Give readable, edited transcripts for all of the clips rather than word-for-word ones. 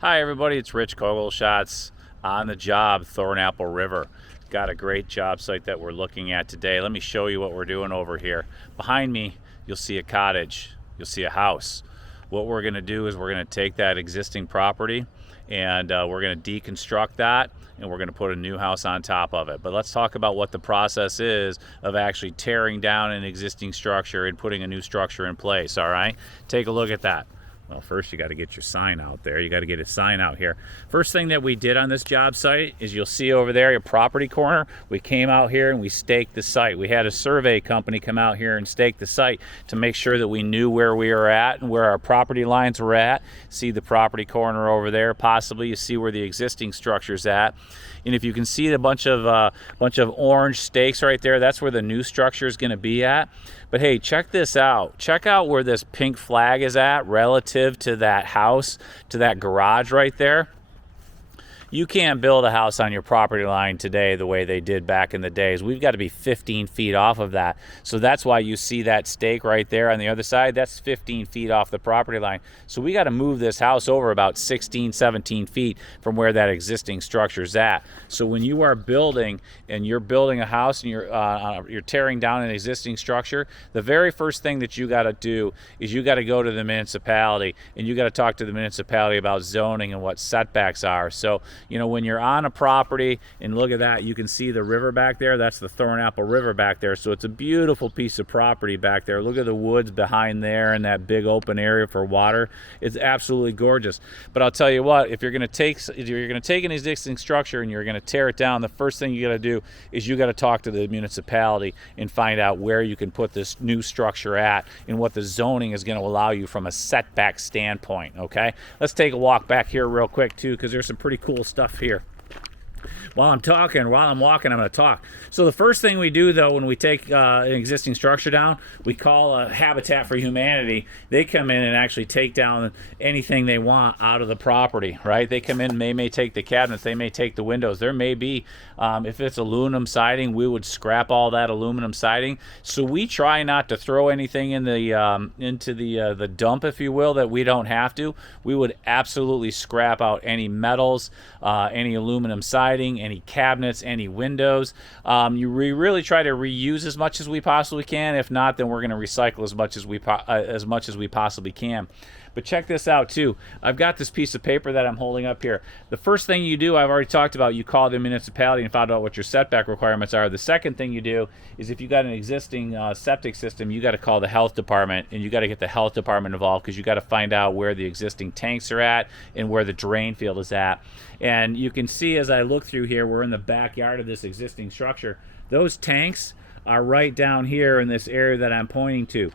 Hi everybody, it's Rich Kogelschatz on the job, Thornapple River. Got a great job site that we're looking at today. Let me show you what we're doing over here. Behind me, you'll see a cottage, you'll see a house. What we're gonna do is we're gonna take that existing property and we're gonna deconstruct that and we're gonna put a new house on top of it. But let's talk about what the process is of actually tearing down an existing structure and putting a new structure in place, all right? Take a look at that. Well, first you got to get your sign out there. You got to get a sign out here. First thing that we did on this job site is you'll see over there your property corner. We came out here and we staked the site. We had a survey company come out here and stake the site to make sure that we knew where we were at and where our property lines were at. See the property corner over there, possibly. You see where the existing structure's at. And if you can see the bunch of orange stakes right there, that's where the new structure is going to be at. But hey, check this out. Check out where this pink flag is at relative to that house, to that garage right there. You can't build a house on your property line today the way they did back in the days. We've got to be 15 feet off of that. So that's why you see that stake right there on the other side. That's 15 feet off the property line. So we got to move this house over about 16, 17 feet from where that existing structure's at. So when you are building and you're building a house and you're tearing down an existing structure, the very first thing that you got to do is you got to go to the municipality and you got to talk to the municipality about zoning and what setbacks are. So you know, when you're on a property, and look at that, you can see the river back there. That's the Thornapple River back there. So it's a beautiful piece of property back there. Look at the woods behind there and that big open area for water. It's absolutely gorgeous. But I'll tell you what, if you're going to take an existing structure and you're going to tear it down, the first thing you got to do is you got to talk to the municipality and find out where you can put this new structure at and what the zoning is going to allow you from a setback standpoint. Okay, let's take a walk back here real quick too, because there's some pretty cool stuff here. While I'm walking, I'm going to talk. So the first thing we do, though, when we take an existing structure down, we call a Habitat for Humanity. They come in and actually take down anything they want out of the property, right? They come in, they may take the cabinets, they may take the windows. There may be, if it's aluminum siding, we would scrap all that aluminum siding. So we try not to throw anything in the into the dump, if you will, that we don't have to. We would absolutely scrap out any metals, any aluminum siding, any cabinets, any windows. We really try to reuse as much as we possibly can. If not, then we're going to recycle as much as we possibly can. But check this out too. I've got this piece of paper that I'm holding up here. The first thing you do, I've already talked about, you call the municipality and find out what your setback requirements are. The second thing you do is if you got an existing septic system, you got to call the health department and you got to get the health department involved, because you got to find out where the existing tanks are at and where the drain field is at. And you can see as I look through here, we're in the backyard of this existing structure. Those tanks are right down here in this area that I'm pointing to.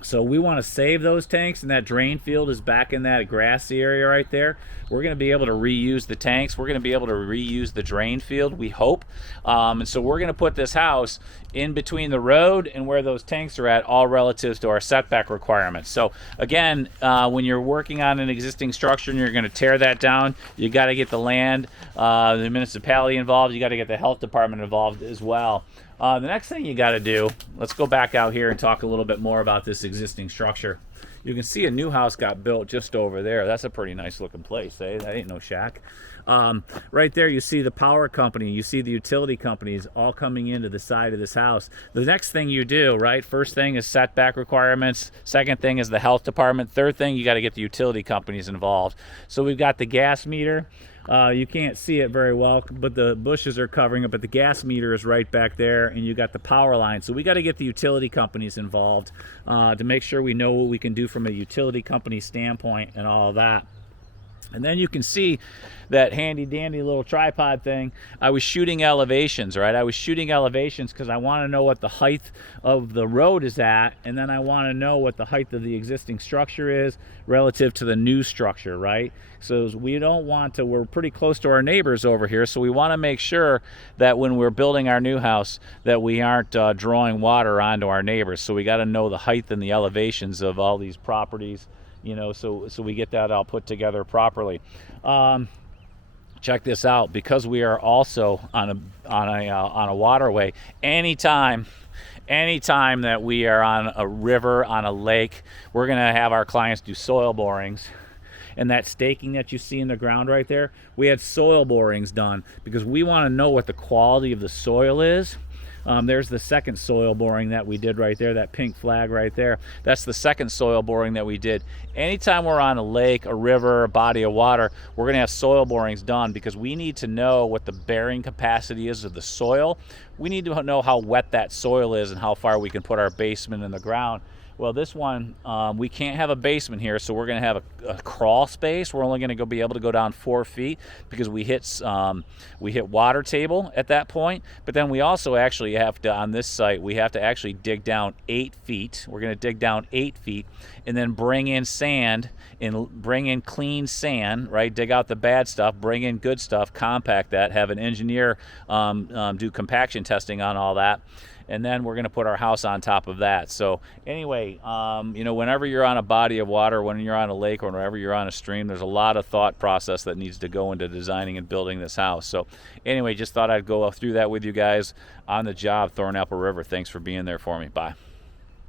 So we want to save those tanks, and that drain field is back in that grassy area right there. We're going to be able to reuse the tanks. We're going to be able to reuse the drain field, we hope. And so we're going to put this house in between the road and where those tanks are at, all relative to our setback requirements. So again, when you're working on an existing structure and you're going to tear that down, you got to get the land, the municipality involved. You got to get the health department involved as well. The next thing you got to do, let's go back out here and talk a little bit more about this existing structure. You can see a new house got built just over there. That's a pretty nice looking place, eh? That ain't no shack. Right there you see the power company, you see the utility companies all coming into the side of this house. The next thing you do, right, first thing is setback requirements, second thing is the health department, third thing you got to get the utility companies involved. So we've got the gas meter. You can't see it very well, but the bushes are covering it, but the gas meter is right back there, and you got the power line. So we got to get the utility companies involved to make sure we know what we can do from a utility company standpoint and all of that. And then you can see that handy dandy little tripod thing. I was shooting elevations, right? I was shooting elevations because I want to know what the height of the road is at, and then I want to know what the height of the existing structure is relative to the new structure, right? So we don't want to, we're pretty close to our neighbors over here, so we want to make sure that when we're building our new house that we aren't drawing water onto our neighbors. So we got to know the height and the elevations of all these properties, you know, so we get that all put together properly. Check this out, because we are also on a waterway. Anytime that we are on a river, on a lake, we're going to have our clients do soil borings. and that staking that you see in the ground right there, we had soil borings done because we want to know what the quality of the soil is. There's the second soil boring that we did right there, that pink flag right there. That's the second soil boring that we did. Anytime we're on a lake, a river, a body of water, we're going to have soil borings done because we need to know what the bearing capacity is of the soil. We need to know how wet that soil is and how far we can put our basement in the ground. Well, this one, we can't have a basement here, so we're going to have a crawl space. We're only going to be able to go down 4 feet because we hit water table at that point. But then we also actually have to, on this site, we have to actually dig down 8 feet. We're going to dig down 8 feet and then bring in sand and bring in clean sand, right? Dig out the bad stuff, bring in good stuff, compact that, have an engineer do compaction testing on all that. And then we're going to put our house on top of that. So anyway, you know, whenever you're on a body of water, when you're on a lake, or whenever you're on a stream, there's a lot of thought process that needs to go into designing and building this house. So anyway, just thought I'd go through that with you guys on the job, Thornapple River. Thanks for being there for me. Bye.